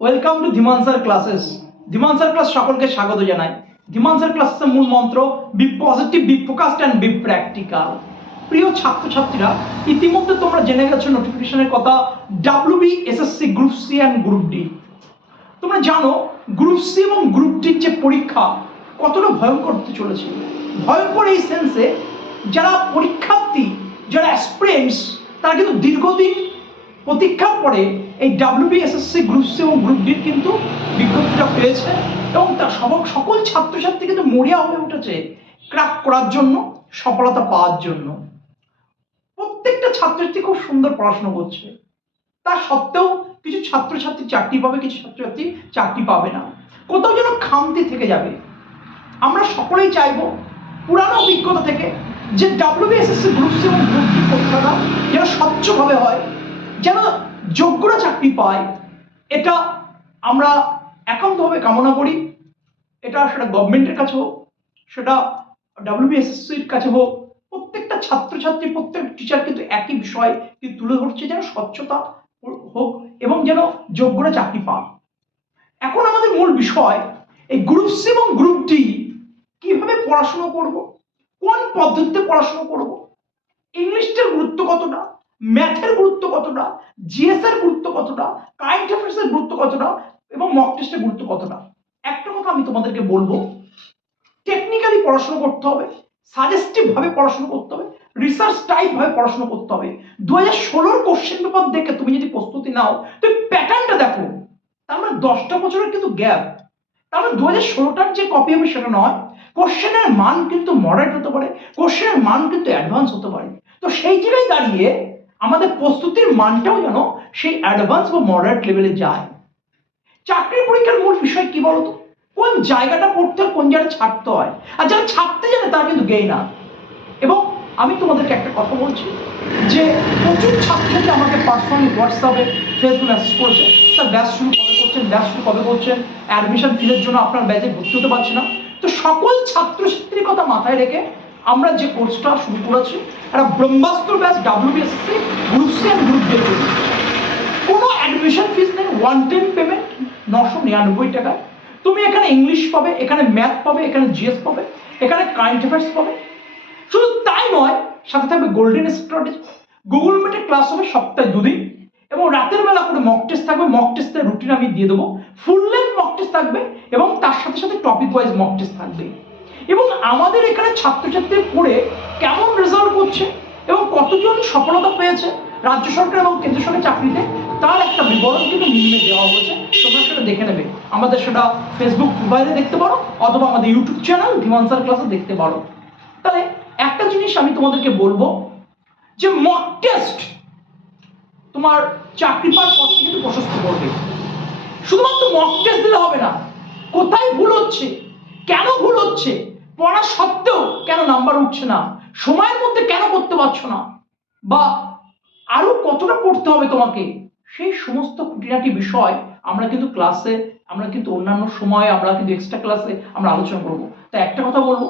Welcome to Dhiman sir classes. Dhiman sir class সকলকে স্বাগত জানাই। ধীমান স্যার ক্লাসের মূল মন্ত্র be positive, be focused and be practical. প্রিয় ছাত্রছাত্রীরা, ইতিমধ্যে তোমরা জেনে গেছো নোটিফিকেশনের কথা, WB, SSC, group C and group D. তোমরা জানো গ্রুপ সি এবং গ্রুপ ডির যে পরীক্ষা কতটা ভয়ঙ্কর হতে চলেছে। ভয়ঙ্কর এই সেন্সে, যারা পরীক্ষার্থী, যারা অ্যাসপিরেন্টস, তারা কিন্তু দীর্ঘদিন প্রতীক্ষার পরে এই ডাব্লিউবি, এসএসসি, গ্রুপ সি এবং গ্রুপ ডির কিন্তু বিজ্ঞপ্তিটা পেয়েছে এবং তার সকল ছাত্রছাত্রী কিন্তু মরিয়া হয়ে উঠেছে ক্র্যাক করার জন্য, সফলতা পাওয়ার জন্য। প্রত্যেকটা ছাত্রছাত্রী খুব সুন্দর পড়াশোনা করছে, তা সত্ত্বেও কিছু ছাত্রছাত্রী চাকরি পাবে, কিছু ছাত্রছাত্রী চাকরি পাবে না, কোথাও যেন খামতি থেকে যাবে। আমরা সকলেই চাইবো পুরানো অভিজ্ঞতা থেকে যে ডাব্লিউবি, এসএসসি, গ্রুপ সি এবং গ্রুপ ডি পরীক্ষাটা যেন স্বচ্ছভাবে হয়, যেন যোগ্যরা চাকরি পায়, এটা আমরা একান্তভাবে কামনা করি। এটা সেটা গভর্নমেন্টের কাছে হোক, সেটা ডাব্লিউবিএসএসসির কাছে হোক, প্রত্যেকটা ছাত্রছাত্রী, প্রত্যেক টিচার কিন্তু একই বিষয় কিন্তু তুলে ধরছে, যেন স্বচ্ছতা হোক এবং যেন যোগ্যরা চাকরি পান। এখন আমাদের মূল বিষয় এই গ্রুপ সি এবং গ্রুপ ডি কিভাবে পড়াশোনা করব, কোন পদ্ধতিতে পড়াশোনা করব, ইংলিশটার গুরুত্ব কতটা, ম্যাথের গুরুত্ব কতটা, জিএস এর গুরুত্ব কতটা, কারেন্ট অ্যাফেয়ার্স এর গুরুত্ব কতটা এবং মক টেস্টের গুরুত্ব কতটা। একটা কথা আমি তোমাদেরকে বলবো, টেকনিক্যালি পড়াশোনা করতে হবে, সাজেস্টিভ ভাবে পড়াশোনা করতে হবে, রিসার্চ টাইপ ভাবে পড়াশোনা করতে হবে। 2016 কোশ্চেন পেপার দেখে তুমি যদি প্রস্তুতি নাও, তুমি প্যাটার্নটা দেখো, তার মানে 10টা বছরের কিন্তু গ্যাপ। তার মানে 2016টার যে কপি হবে সেটা নয়। কোশ্চেনের মান কিন্তু মডারেট হতে পারে, কোশ্চেনের মান কিন্তু অ্যাডভান্স হতে পারে। তো সেই জায়গায় দাঁড়িয়ে আমাদের প্রস্তুতির মানটাও যেন সেই অ্যাডভান্স বা মডারেট লেভেলে যায়। চাকরির পরীক্ষার মূল বিষয় কি বলতো, কোন জায়গাটা পড়তে হয়, কোন জায়গাটা ছাড়তে হয়। আর যারা ছাড়তে জানে তারা কিন্তু গেইনার। এবং আমি তোমাদেরকে একটা কথা বলছি যে প্রচুর ছাত্রছাত্রী আমাকে পার্সোনালি হোয়াটসঅ্যাপে, ফেসবুক মেসেজ করেছে, স্যার ব্যাচ শুরু কবে করছেন, ব্যাচ শুরু কবে করছেন, অ্যাডমিশন ফিজের জন্য আপনার ব্যাচে ভর্তি হতে পারছে না। তো সকল ছাত্রছাত্রীর কথা মাথায় রেখে আমরা যে কোর্সটা শুরু করেছি, একটা Brahmastra batch WBSSC, group C and group D. কোনো অ্যাডমিশন ফিজ নেই, ওয়ান টাইম পেমেন্ট 999 টাকায়। তুমি এখানে ইংলিশ পাবে, এখানে ম্যাথ পাবে, এখানে জিএস পাবে, এখানে কারেন্ট অ্যাফেয়ার্স পাবে। শুধু তাই নয়, সাথে থাকবে গোল্ডেন স্ট্র্যাটেজি, গুগল মিটে ক্লাস হবে সপ্তাহে 2 দিন এবং রাতের বেলা করে মক টেস্ট থাকবে। মক টেস্টের রুটিন আমি দিয়ে দেবো, ফুল লেন্থ মক টেস্ট থাকবে এবং তার সাথে সাথে টপিক ওয়াইজ মক টেস্ট থাকবে। এবং আমাদের এখানে ছাত্রছাত্রী পড়ে কেমন রেজাল্ট করছে এবং কতজন সফলতা পেয়েছে রাজ্য সরকার এবং কেন্দ্র সরকারের চাকরিতে, তার একটা বিবরণ কিন্তু নিম্নে দেওয়া হয়েছে। তোমরা সেটা দেখে নেবে, আমাদের সেটা ফেসবুক প্রোফাইলে দেখতে পারো অথবা আমাদের ইউটিউব চ্যানেল ধীমান স্যার ক্লাসে দেখতে পারো। তাহলে একটা জিনিস আমি তোমাদেরকে বলবো যে মক টেস্ট তোমার চাকরি পাওয়ার পথকে কিন্তু প্রশস্ত করবে। শুধুমাত্র মক টেস্ট দিলে হবে না, কোথায় ভুল হচ্ছে, কেন ভুল হচ্ছে, পড়া সত্ত্বেও কেন নাম্বার উঠছে না, সময়ের মধ্যে কেন করতে পারছো না, বা আরো কতটা পড়তে হবে তোমাকে, সেই সমস্ত খুঁটিনাটি বিষয় আমরা কিন্তু ক্লাসে, আমরা কিন্তু অন্যান্য সময়ে, আমরা কিন্তু এক্সট্রা ক্লাসে আমরা আলোচনা করবো। তাই একটা কথা বলবো,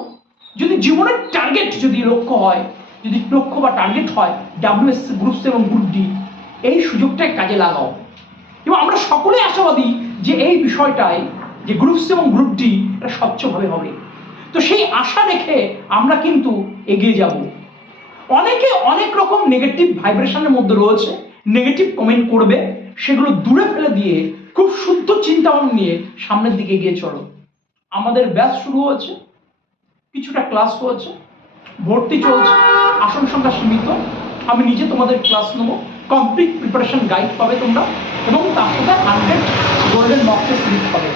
যদি জীবনের টার্গেট, যদি লক্ষ্য হয়, যদি লক্ষ্য বা টার্গেট হয় ডাব্লিউএসসি, গ্রুপ সি এবং গ্রুপ ডি, এই সুযোগটাই কাজে লাগাও। এবং আমরা সকলে আশাবাদী যে এই বিষয়টাই, যে গ্রুপ সি এবং গ্রুপ ডি, এটা স্বচ্ছভাবে হবে। তো সেই আশা রেখে আমরা কিন্তু এগিয়ে যাব। অনেকে অনেক রকম নেগেটিভ ভাইব্রেশনের মধ্যে রয়েছে, নেগেটিভ কমেন্ট করবে, সেগুলো দূরে ফেলে দিয়ে খুব শুদ্ধ চিন্তা ভাবনা নিয়ে সামনের দিকে এগিয়ে চলো। আমাদের ব্যাচ শুরু হয়েছে, কিছুটা ক্লাস হয়েছে, ভর্তি চলছে, আসন সংখ্যা সীমিত। আমি নিজে তোমাদের ক্লাস নেবো, কমপ্লিট প্রিপারেশন গাইড পাবে তোমরা এবং তার সাথে 100 গোল্ডেন মক টেস্ট সিরিজ পাবে।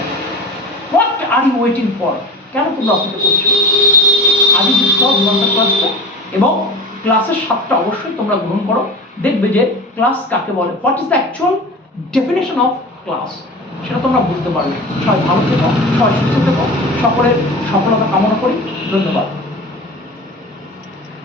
What are you waiting for? কেন তোমরা অপেক্ষা করছো? আজই যুক্ত হও ধীমান স্যার ক্লাসে এবং ক্লাসের স্বাদটা অবশ্যই তোমরা গ্রহণ করো। দেখবে যে ক্লাস কাকে বলে, what is the actual definition of class, সেটা তোমরা বুঝতে পারবে। সবাই ভালো থেকো, সবাই সুস্থ থেকো, সকলের সফলতা কামনা করি। ধন্যবাদ।